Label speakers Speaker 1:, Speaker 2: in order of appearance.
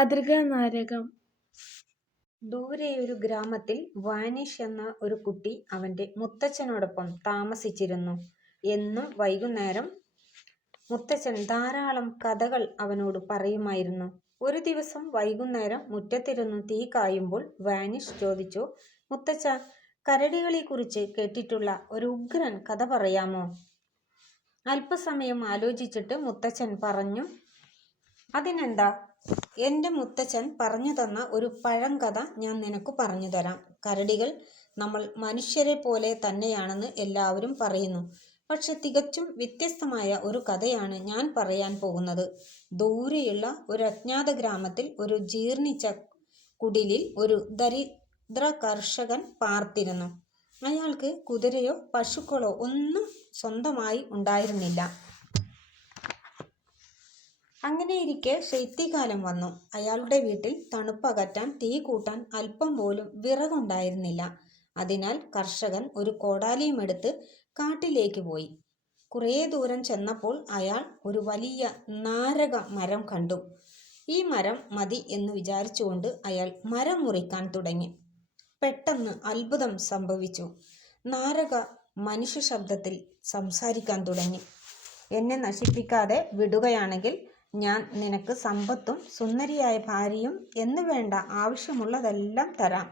Speaker 1: മാതൃകാ ദൂരെ
Speaker 2: ഒരു ഗ്രാമത്തിൽ വാനിഷ് എന്ന ഒരു കുട്ടി അവന്റെ മുത്തച്ഛനോടൊപ്പം താമസിച്ചിരുന്നു. എന്നും വൈകുന്നേരം മുത്തച്ഛൻ ധാരാളം കഥകൾ അവനോട് പറയുമായിരുന്നു. ഒരു ദിവസം വൈകുന്നേരം മുറ്റത്തിരുന്ന് തീ കായുമ്പോൾ വാനിഷ് ചോദിച്ചു, മുത്തച്ഛ കരടികളെ കുറിച്ച് കേട്ടിട്ടുള്ള ഒരു ഉഗ്രൻ കഥ പറയാമോ? " അല്പസമയം ആലോചിച്ചിട്ട് മുത്തച്ഛൻ പറഞ്ഞു, "അതിനെന്താ, എന്റെ മുത്തച്ഛൻ പറഞ്ഞു തന്ന ഒരു പഴങ്കഥ ഞാൻ നിനക്ക് പറഞ്ഞു തരാം കരടികൾ നമ്മൾ മനുഷ്യരെ പോലെ തന്നെയാണെന്ന് എല്ലാവരും പറയുന്നു. പക്ഷെ തികച്ചും വ്യത്യസ്തമായ ഒരു കഥയാണ് ഞാൻ പറയാൻ പോകുന്നത്. ദൂരെയുള്ള ഒരു അജ്ഞാത ഗ്രാമത്തിൽ ഒരു ജീർണിച്ച കുടിലിൽ ഒരു ദരിദ്ര കർഷകൻ പാർത്തിരുന്നു. അയാൾക്ക് കുതിരയോ പശുക്കളോ ഒന്നും സ്വന്തമായി ഉണ്ടായിരുന്നില്ല. അങ്ങനെയിരിക്കെ ശൈത്യകാലം വന്നു. അയാളുടെ വീട്ടിൽ തണുപ്പകറ്റാൻ തീ കൂട്ടാൻ അല്പം പോലും വിറകുണ്ടായിരുന്നില്ല. അതിനാൽ കർഷകൻ ഒരു കോടാലിയുമെടുത്ത് കാട്ടിലേക്ക് പോയി. കുറേ ദൂരം ചെന്നപ്പോൾ അയാൾ ഒരു വലിയ നാരക മരം കണ്ടു. ഈ മരം മതി എന്ന് വിചാരിച്ചുകൊണ്ട് അയാൾ മരം മുറിക്കാൻ തുടങ്ങി. പെട്ടെന്ന് അത്ഭുതം സംഭവിച്ചു. നാരക മനുഷ്യ ശബ്ദത്തിൽ സംസാരിക്കാൻ തുടങ്ങി. "എന്നെ നശിപ്പിക്കാതെ വിടുകയാണെങ്കിൽ ഞാൻ നിനക്ക് സമ്പത്തും സുന്ദരിയായ ഭാര്യയും എന്നുവേണ്ട ആവശ്യമുള്ളതെല്ലാം തരാം.